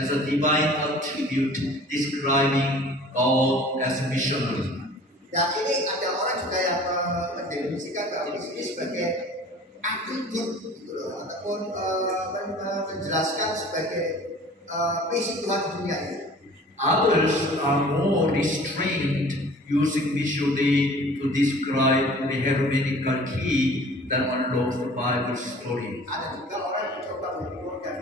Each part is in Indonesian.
as a divine attribute describing God as a missionary. Dan ini ada orang juga yang mendefinisikan bahwa misi ini sebagai atribut gitu loh, ataupun menjelaskan sebagai misi Tuhan di dunia ini. Others are more restrained, using missionary to describe the hermeneutical key that unlocks the Bible story. Ada juga orang yang mencoba menggunakan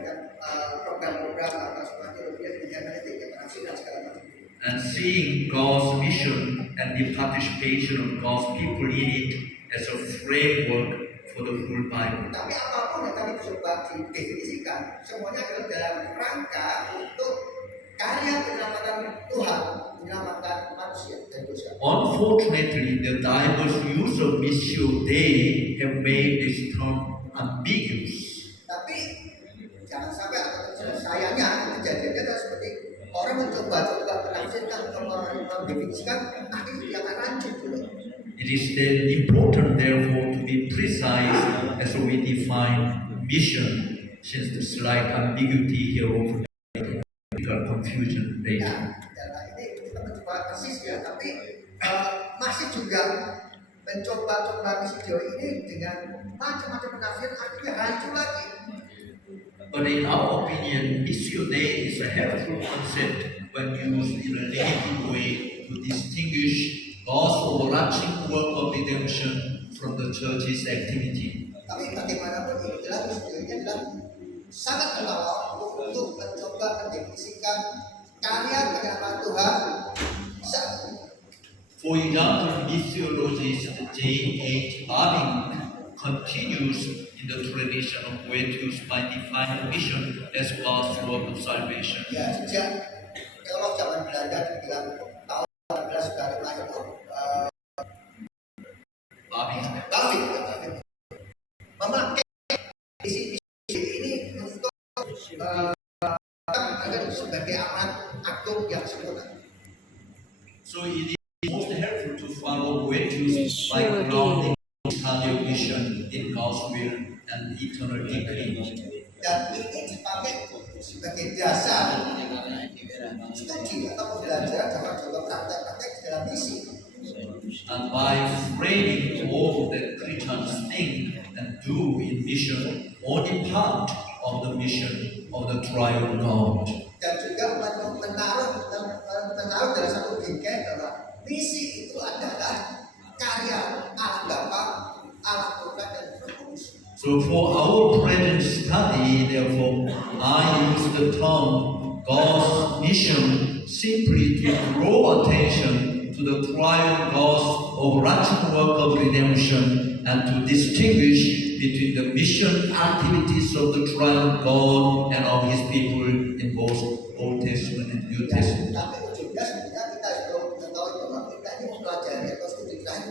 program-program atau sebagai rupiah di hermeneutik yang berhasil dan segala macam. And seeing God's mission and the participation of God's people in it as a framework for the full Bible. Tapi apapun yang tadi coba didefinisikan, semuanya adalah dalam rangka untuk karya penyelamatan Tuhan, menyelamatkan manusia dan dosa. Unfortunately, the diverse use of Missio Dei have made this term ambiguous. Tapi jangan sampai sayangnya kejadiannya adalah seperti orang mencoba-coba menafsirkan atau mendefinisikan akhirnya dia akan rancu dulu. It is then important, therefore, to be precise as we define mission, since the slight ambiguity here often confusion later. Nah, ini kita mencoba persis ya, tapi masih juga mencoba misi teori ini dengan macam-macam penafsiran akhirnya rancu lagi. But in our opinion, Missio Dei is a helpful concept when used in a negative way to distinguish God's overarching work of redemption from the church's activity. Tapi bagaimanapun ini adalah teorinya adalah sangat menolong untuk mencoba mendefinisikan karya penyelamat Tuhan. For example, missiologist J.H. Babing continues in the tradition of Boethius by defining mission as God's work of salvation. Ya, sejak teolog zaman Belanda dibilang tahun 19 sudah lahir Babing memakai visi ini untuk sebagai amanat agung yang sempurna. So it is most helpful to follow Boethius by grounding study of mission in God's will and eternal decree. Dan ini dipakai sebagai dasar studi atau belajar coba praktek-praktek dalam misi. And by framing all that Christians think and do in mission, only part of the mission of the triune God. Dan juga menaruh dalam satu bingkai bahwa misi itu adalah karya Allah Bapa, Allah Putra dan Roh Kudus. So for our present study, therefore, I use the term God's mission simply to draw attention to the triune God's overarching work of redemption and to distinguish between the mission activities of the triune God and of His people in both Old Testament and New Testament. Tapi ujungnya sebenarnya kita perlu mengetahui bahwa kita ini mempelajari atau studi kita ini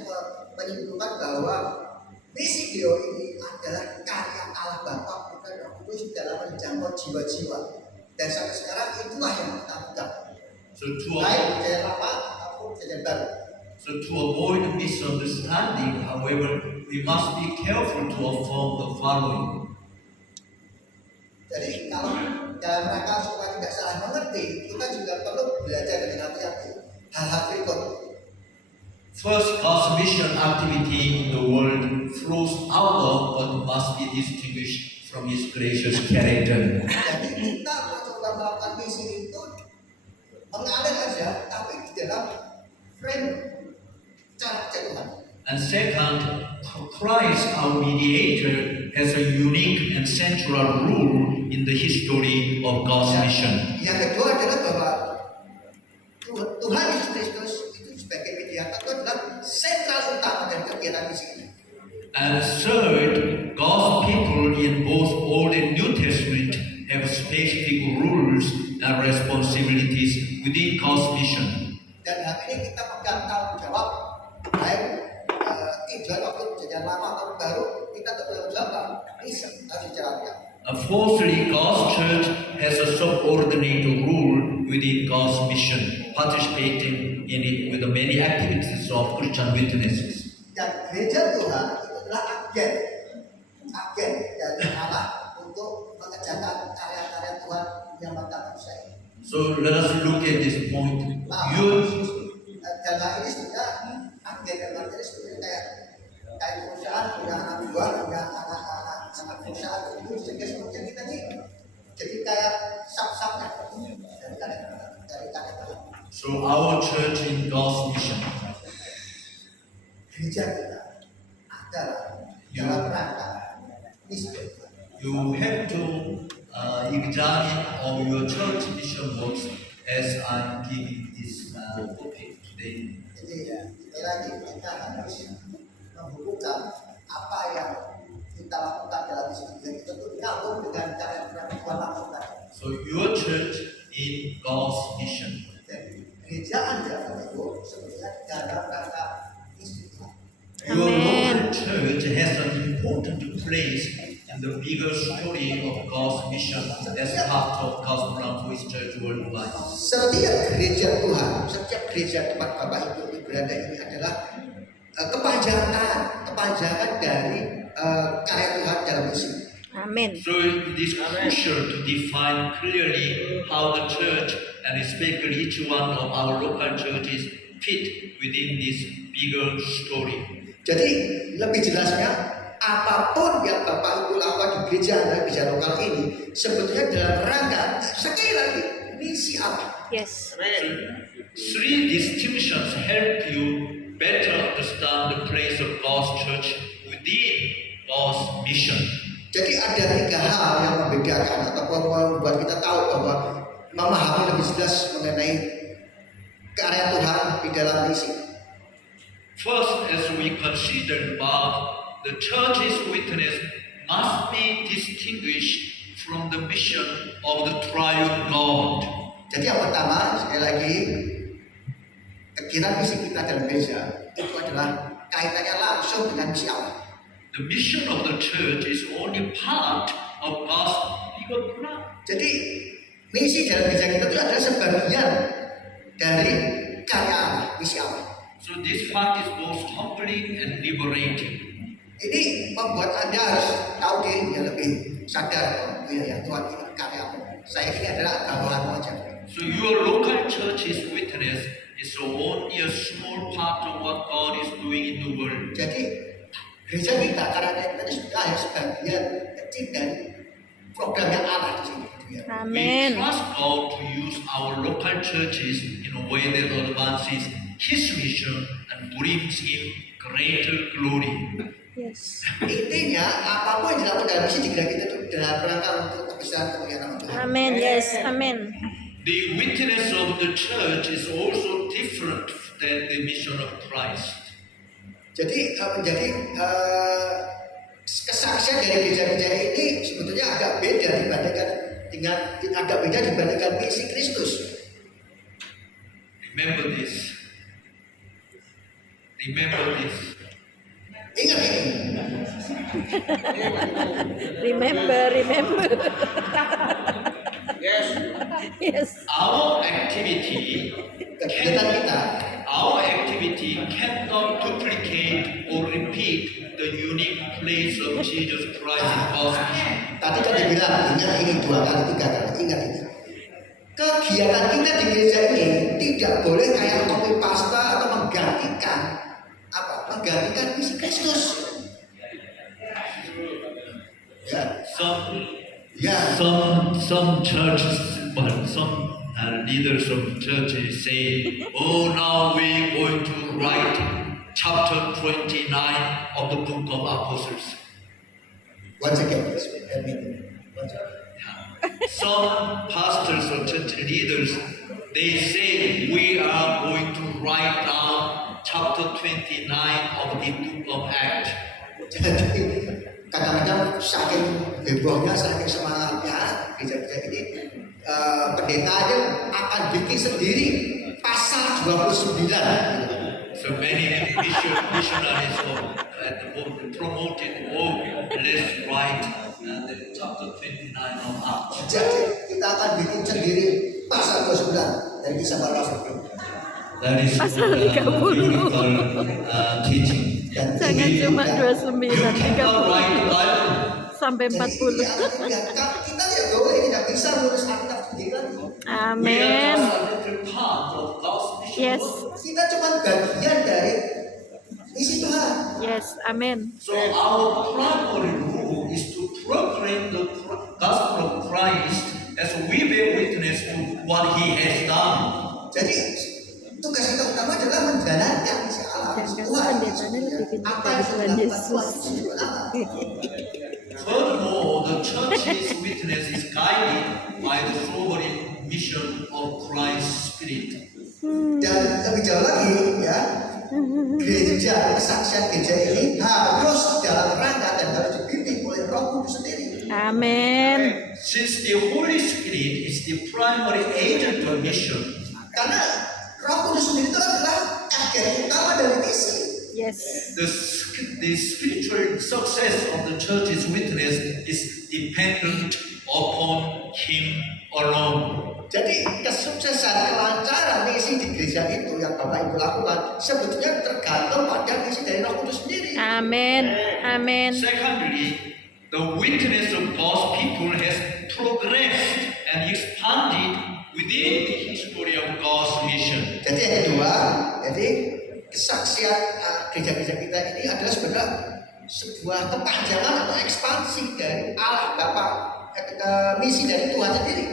menyimpulkan bahwa misi Dio ini adalah karya Allah Bapa, Putra dan Roh Kudus dalam menjangkau jiwa-jiwa. Dan sampai sekarang itulah yang kita pegang. Baik kejadian lama ataupun kejadian baru. So to avoid misunderstanding, however, we must be careful to affirm the following. Jadi kalau dalam rangka supaya tidak salah mengerti, kita juga perlu belajar dengan hati-hati hal-hal berikut. First, God's mission activity in the world flows out of but must be distinguished from His gracious character. Jadi kita mencoba melakukan misi itu mengalir aja, tapi di dalam frame cara Tuhan. And second, Christ, our mediator, has a unique and central role in the history of God's mission. Yang kedua adalah bahwa Tuhan Yesus Kristus itu sebagai mediator itu adalah sentral utama dari kegiatan misi ini. And third, God's people in both Old and New Testament have specific rules and responsibilities within God's mission. Dan hal ini kita pegang tanggung jawab, baik tujuan waktu kejadian lama atau baru, kita tanggung jawab misi harus dijalankan. Fourthly, God's church has a subordinate role within God's mission, participating in it with the many activities of Christian witnesses. Dan gereja Tuhan itu adalah agen dari Allah untuk mengerjakan karya-karya Tuhan yang mantap. saya. So let us look at this point. Nah, You dalam hal ini sebenarnya agen materi sebenarnya kayak perusahaan punya anak buah, punya anak perusahaan itu sehingga sebenarnya kita nih jadi kayak sub-subnya dari karya. so our church in God's mission. Gereja kita adalah dalam rangka misi. You have to examine all your church mission works as I'm giving this topic today. Jadi ini lagi kita harus menghubungkan apa yang kita lakukan dalam misi gereja itu tuh nyambung dengan cara yang Tuhan lakukan. So your church in God's mission. Jadi gereja Anda itu sebenarnya dalam rangka misi Tuhan. Your Amen. local church has an important place in the bigger story of God's mission as part of God's plan for His church worldwide. Setiap gereja Tuhan, setiap gereja tempat Bapak Ibu berada ini adalah kepanjangan dari karya Tuhan dalam misi. Amin. So it is crucial to define clearly how the church and especially each one of our local churches fit within this bigger story. Jadi lebih jelasnya apapun yang Bapak Ibu lakukan di gereja Anda, gereja lokal ini sebetulnya dalam rangka sekali lagi misi apa? Yes. Three distinctions help you better understand the place of God's church within God's mission. Jadi ada tiga hal yang membedakan ataupun membuat kita tahu bahwa memahami lebih jelas mengenai karya Tuhan di dalam misi. First, as we consider above, the church's witness must be distinguished from the mission of the triune God. Jadi yang pertama, sekali lagi, kegiatan misi kita dalam gereja itu adalah kaitannya langsung dengan misi Allah. The mission of the church is only part of God's bigger plan. Jadi misi dalam gereja kita itu adalah sebagian dari karya Allah, misi Allah. So this fact is both humbling and liberating. Ini membuat Anda harus tahu diri lebih sadar, oh ya Tuhan ini karya Allah. Saya ini adalah bawahan saja. So your local church's witness is only a small part of what God is doing in the world. Jadi gereja kita karena kita ini sudah hanya sebagian kecil dari programnya Allah di sini. Gitu ya. We Amen. trust God to use our local churches in a way that advances His mission and brings Him greater glory. Yes. Intinya apapun yang dilakukan dalam misi di gereja kita itu dalam rangka untuk kebesaran kemuliaan Tuhan. Amen. Yes. Amen. The witness of the church is also different than the mission of Christ. Jadi menjadi kesaksian dari gereja-gereja ini sebetulnya agak beda dibandingkan misi Kristus. Remember this. Remember this. Ingat ini. Remember. Yes. Our activity Kegiatan kita cannot duplicate or repeat the unique place of Jesus Christ in God's mission. tadi kan dibilang ingat ini 2 kali 3 kali ingat ini. Kegiatan kita di gereja ini tidak boleh kayak copy paste atau menggantikan misi Kristus. Ya. Some churches, but some leaders of churches say, "Oh, now we're going to write chapter 29 of the book of Apostles." Once again, please. Let me once again. Some pastors or church leaders, they say we are going to write down chapter 29 of the book of Acts. Jadi kadang-kadang saking hebohnya, saking semangatnya gereja-gereja ini pendetanya akan bikin sendiri pasal 29. So many missionaries promoted, let's write the chapter 29 of Acts. Jadi kita akan bikin sendiri pasal 29 dari kisah para rasul. That is Pasal 30. teaching. Jangan cuma 29, You cannot write the 30 Bible. sampai 40. Jadi, kita tidak boleh, tidak bisa menulis Alkitab sendiri lagi. We Amen. are just a little part of God's mission. Yes. Kita cuma bagian dari misi Tuhan. Yes. Amen. So our primary role is to proclaim the gospel of Christ as we bear witness to what He has done. Jadi tugas kita utama adalah menjalankan misi Allah, misi Tuhan. Apa yang sudah dilakukan Tuhan itu juga Allah. Furthermore, the church's witness is guided by the sovereign mission of Christ's Spirit. Dan lebih jauh lagi ya, gereja, kesaksian gereja ini harus dalam rangka dan harus dibimbing oleh Roh Kudus sendiri. Amen. Since the Holy Spirit is the primary agent of mission, Karena Roh Kudus sendiri itu adalah agen utama dari misi. Yes. the spiritual success of the church's witness is dependent upon Him alone. Jadi kesuksesan, kelancaran misi di gereja itu yang Bapak Ibu lakukan sebetulnya tergantung pada misi dari Roh Kudus sendiri. Amen. Amen. Secondly, the witness of God's people has progressed and expanded within the history of God's mission. Jadi yang kedua, jadi kesaksian gereja-gereja kita ini adalah sebenarnya sebuah kepanjangan atau ekspansi dari Allah Bapa, misi dari Tuhan sendiri.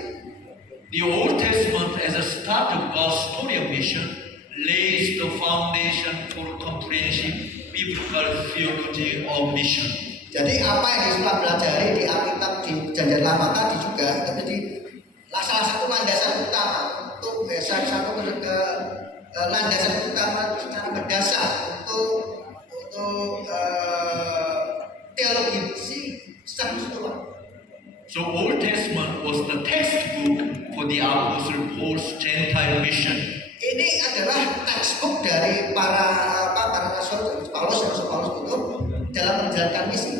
The Old Testament as a start of God's story of mission lays the foundation for comprehensive biblical theology of mission. Jadi apa yang kita pelajari di Alkitab di Perjanjian Lama tadi juga itu menjadi salah satu landasan utama untuk satu landasan utama secara mendasar untuk teologi misi secara keseluruhan. So Old Testament was the textbook for the Apostle Paul's Gentile mission. Ini adalah textbook dari para rasul Paulus itu dalam menjalankan misi.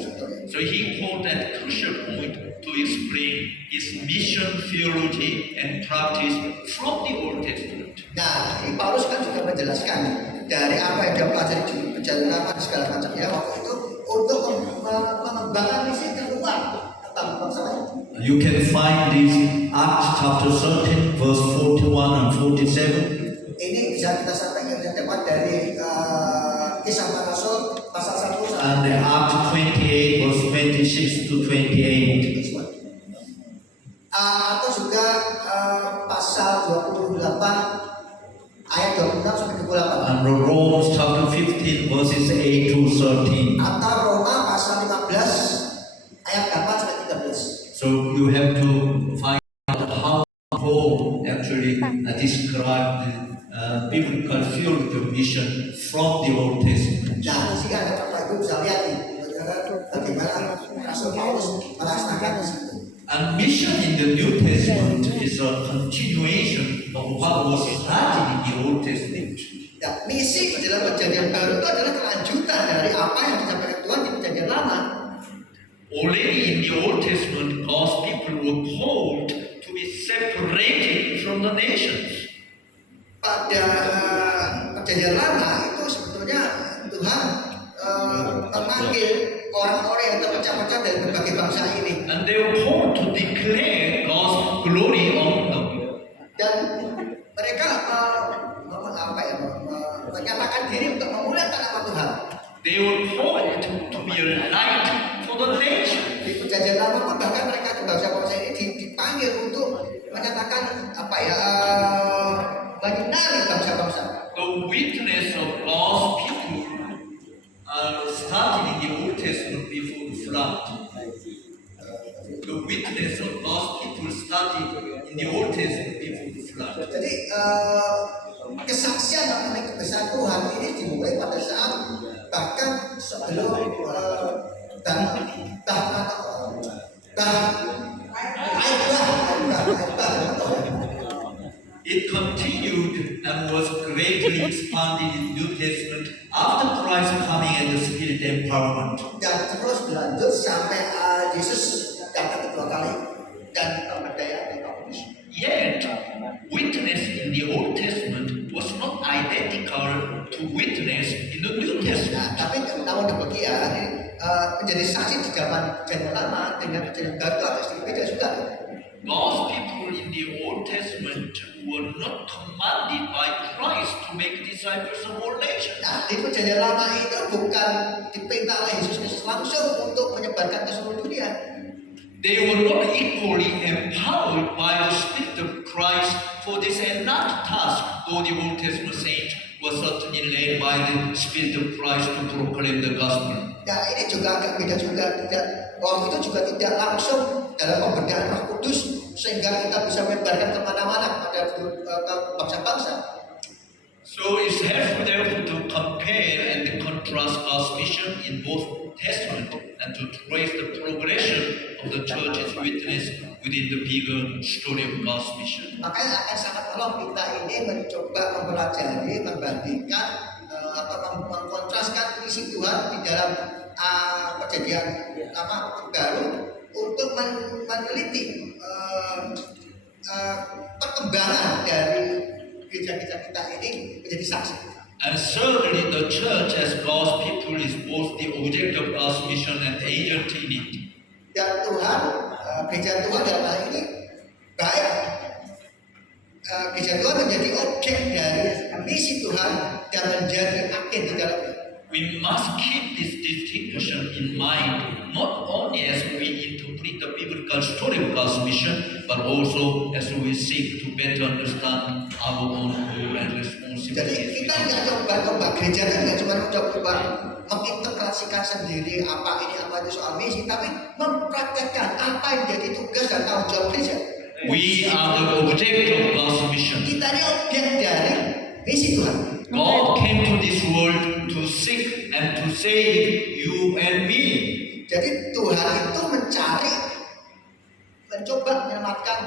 So he called that crucial point to explain his mission theology and practice from the Old Testament. Nah, ini Paulus kan juga menjelaskan dari apa yang dia pelajari di Perjanjian Lama dan segala macamnya waktu itu untuk mengembangkan misi keluar tentang bangsa lain. You can find this Acts chapter 13 verse 41 and 47. Ini bisa kita sampaikan yang dapat dari Kisah Para Rasul pasal 1 And the Acts 28 verse 26 to 28. atau juga pasal 28 ayat 26 sampai 28. And Romans chapter 15 verses 8 to 13. Atau Roma pasal 15 ayat 8 sampai 13. So you have to find out how Paul actually described the biblical theology of mission from the Old Testament. Nah, di sini ada Bapak Ibu bisa lihat nih bagaimana Rasul Paulus melaksanakan misi. And mission in the New Testament is a continuation of what was started in the Old Testament. Nah, misi di dalam Perjanjian Baru itu adalah kelanjutan dari apa yang disampaikan Tuhan di Perjanjian Lama. Already in the Old Testament, God's people were called to be separated from the nations. Pada Perjanjian Lama itu sebetulnya Tuhan memanggil orang-orang yang terpecah-pecah dari berbagai bangsa ini. And they were called to declare God's glory among them. Dan mereka menyatakan diri untuk memuliakan nama Tuhan. They were called to be a light for the nation. Di Perjanjian Lama pun bahkan mereka bangsa-bangsa ini dipanggil untuk menyatakan menyinari bangsa-bangsa. The witness of God's people started in the Old Testament before the flood. The witness of God's people started in the Old Testament before the flood. Jadi kesaksian mengenai kebesaran Tuhan ini dimulai pada saat bahkan sebelum It continued and was greatly expanded in the New Testament after Christ's coming and the Spirit empowerment. dan terus berlanjut sampai Yesus datang kedua kali dan pemberdayaan dan Kudus. Yet, witness in the Old Testament was not identical to witness in the New Nah, Testament. tapi namun demikian menjadi saksi di zaman Perjanjian Lama dengan Perjanjian Baru itu agak sedikit beda juga. God's people in the Old Testament were not commanded by Christ to make disciples of all nations. Nah, di perjanjian lama itu bukan diperintah oleh Yesus Kristus langsung untuk menyebarkan ke seluruh dunia. They were not equally empowered by the Spirit of Christ for this enlarged task, though the Old Testament saints were certainly led by the Spirit of Christ to proclaim the gospel. Ya, ini juga agak beda juga. Waktu itu juga tidak langsung dalam pemberdayaan Roh Kudus sehingga kita bisa menyebarkan kemana-mana kepada bangsa-bangsa. So it's helpful therefore to compare and contrast God's mission in both Testament and to trace the progression of the church's witness within the bigger story of God's mission. Makanya akan sangat tolong kita ini mencoba mempelajari, membandingkan atau mengkontraskan misi Tuhan di dalam perjanjian lama baru untuk meneliti perkembangan dari gereja-gereja kita ini menjadi saksi. And certainly the church as God's people is both the object of God's mission and agent in it. Dan Tuhan, gereja Tuhan dalam hal ini baik gereja Tuhan menjadi objek dari misi Tuhan dan menjadi agen di dalamnya. We must keep this distinction in mind, not only as we interpret the biblical story of God's mission, but also as we seek to better understand our own role and Jadi responsibilities. kita nggak coba gereja kan nggak cuma coba mengintegrasikan sendiri apa ini apa itu soal misi, tapi mempraktekkan apa yang jadi tugas dan tanggung jawab gereja. We are the object of God's mission. Kita ini objek dari misi Tuhan. God came to this world to seek and to save you and me. Jadi Tuhan itu mencoba menyelamatkan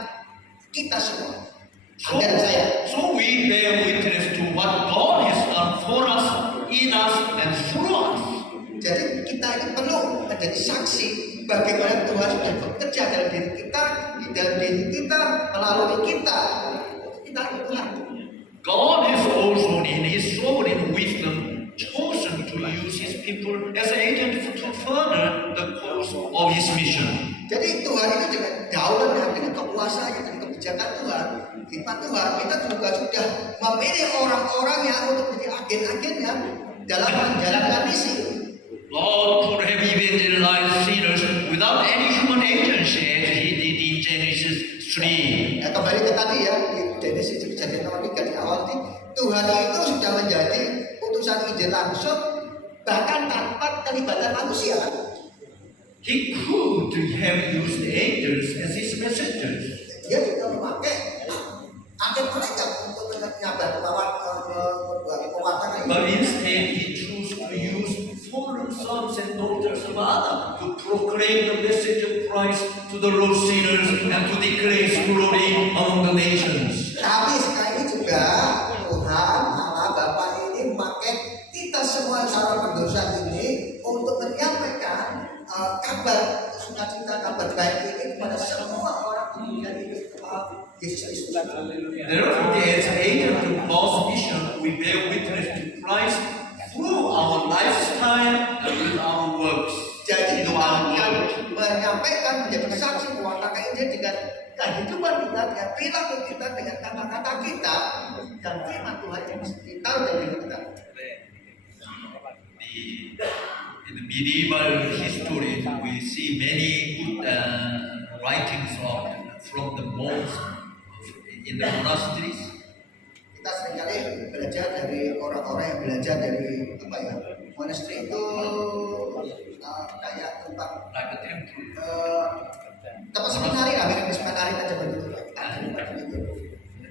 kita semua. So, Anda dan saya. so we bear witness to what God has done for us, in us, and through us. Jadi kita ini perlu menjadi saksi bagaimana Tuhan sudah bekerja dalam diri kita, di dalam diri kita, melalui kita. Kita itu Tuhan. God has also, in His sovereign wisdom, chosen to use His people as an agent to further the course of His mission. Jadi Tuhan itu dengan daulatnya, dengan kekuasaannya, dengan kebijakan Tuhan, hikmat Tuhan, kita juga sudah memilih orang-orang yang untuk menjadi agen-agennya dalam menjalankan misi. God could have evangelized sinners without any human agency as He did in Genesis 3. Ya, kembali ke tadi ya, di Genesis kejadian nomor 3 di awal ini, Tuhan itu sudah menjadi utusan ide langsung, bahkan tanpa terlibatan manusia. He could have used angels as His messengers. Dia juga memakai agen mereka untuk menyabar pewartaan. But instead, He chose to use fallen sons and daughters of Adam to proclaim the message of Christ to the lost sinners and to declare His glory among the nations. Tapi sekali juga Tuhan Allah Bapa ini memakai kita semua secara berdosa ini untuk menyampaikan kabar sukacita, kabar baik ini kepada semua orang di dunia ini. Yesus Kristus. Therefore, as agents of God's mission, we bear witness to Christ through our lifestyle and with our works. Jadi In kita our akan word. menyampaikan menjadi saksi mewartakan Injil dengan kehidupan kita, dengan perilaku kita, dengan kata-kata kita, dan firman Tuhan yang kita dan diri kita. In the medieval history, we see many good writings from the monks in the monasteries. Kita seringkali belajar dari orang-orang yang belajar dari apa ya, monastery itu kayak tempat Like a temple. tempat seminari lah, mirip seminari aja begitu.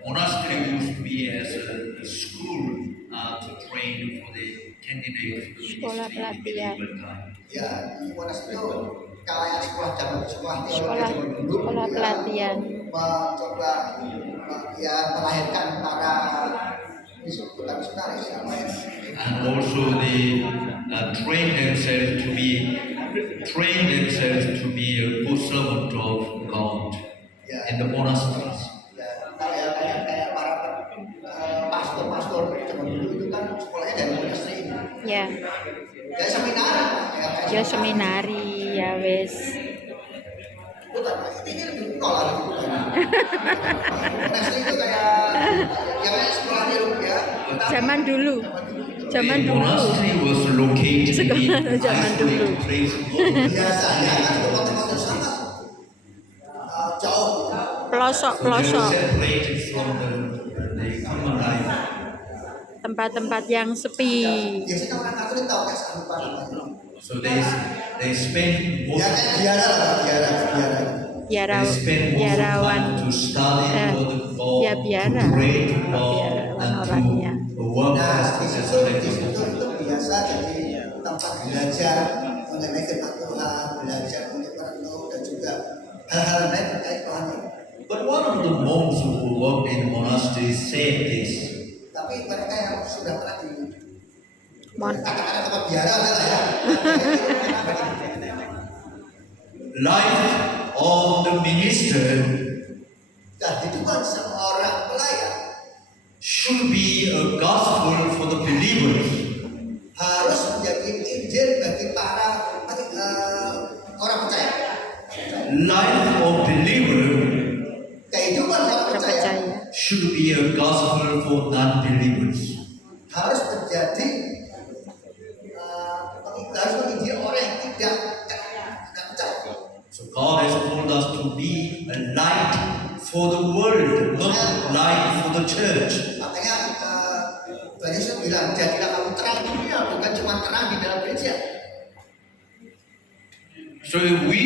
Monastery used to be as a school to train for the candidates for the Sekolah ministry in the pelatihan. medieval time. Ya, di monastery itu kayak sekolah teologi zaman Sekolah dulu, sekolah ya, pelatihan. mencoba ya melahirkan para misionaris apa ya. And also they train themselves to be a good servant of God in the monasteries. Ya, kayak para pastor zaman dulu itu kan sekolahnya dari monastery ini. Ya, Kayak seminar, ya, kayak dia seminari ya wes. itu ini lebih kuno lah. Monastik itu kayak yang sekolahnya ya. Zaman dulu. Zaman The dulu. monastery was located in Zaman dulu. isolated place of God. Biasanya kan tempat-tempat sangat jauh. So they were Pelosok-pelosok. separated from the common life. Tempat-tempat yang sepi. Biasanya orang Katolik tahu kayak sahabat. So they spend most Ya kayak biara lah, biara. they spend most of the Biarawan. time to study for the God, Ya, biara. to pray to God, Biarawan and orangnya. to work Nah, as di a situ labor. itu biasa jadi tempat belajar mengenai firman Tuhan, belajar untuk merenung dan juga hal-hal lain terkait Tuhan. But one of the monks who worked in the monastery said this. Tapi mereka yang sudah pernah di Mon. katakan tempat biara adalah ya. Life of the minister Dan itu kan seorang pelayan should be a gospel for the believers. harus menjadi injil bagi para orang percaya. Life of believer Kehidupan orang percaya Percaya. should be a gospel for non-believers. harus menjadi harus menjadi orang yang tidak percaya. So God has called us to be a light for the world, not light for the church. Makanya Tuhan Yesus bilang, jadilah kamu terang dunia, bukan cuma terang di dalam gereja. So we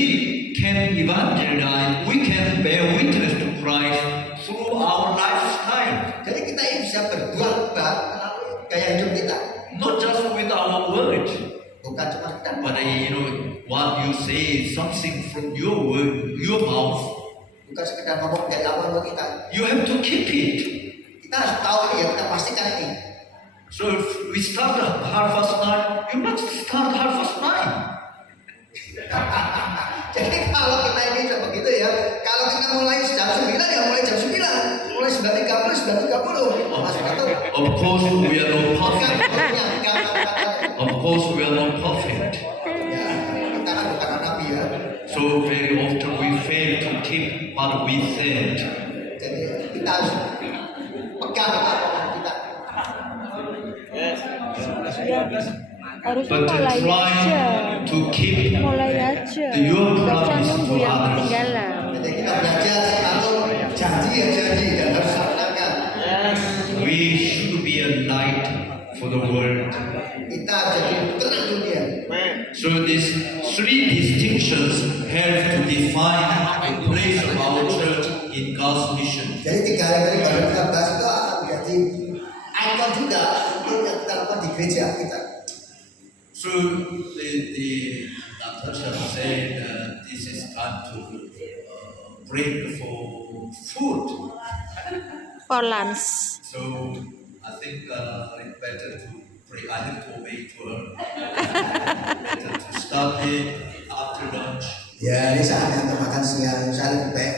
can evangelize, we can bear witness to Christ through our lifestyle, Jadi kita ini bisa berbuat baik melalui gaya hidup kita, not just with our words, bukan cuma kita. but what you say, something from your word, your mouth. Bukan sekedar ngomong dari awal buat kita. You have to keep it. Kita harus tahu ya, kita pastikan ini. So if we start at 9:30, you must start 9:30. Jadi kalau kita ini coba begitu ya, kalau kita mulai jam 9 ya mulai jam 9, mulai 9.30, 9.30. Masuk itu. Of course, we are not perfect. Of course, we are not perfect. Ya, kita kan bukan nabi ya. So very often we fail to keep what we said. Jadi kita harus pegang omongan kita. Harusnya But mulai try aja. to keep Mulai aja. your Baca promise nunggu to yang others. ketinggalan. Jadi kita belajar selalu janji dan harus laksanakan. We should be a light for the world. Kita jadi terang dunia. So these three distinctions help to define the place of our church in God's mission. Jadi 3 hal yang baru kita bahas itu akan menjadi ikon juga untuk yang kita lakukan di gereja kita. So the Natasha said this is time to break for food. For lunch. So I think it's better to pray. I have to obey to her. Better to start it after lunch. Ya, ini saatnya untuk makan siang. Saya lebih baik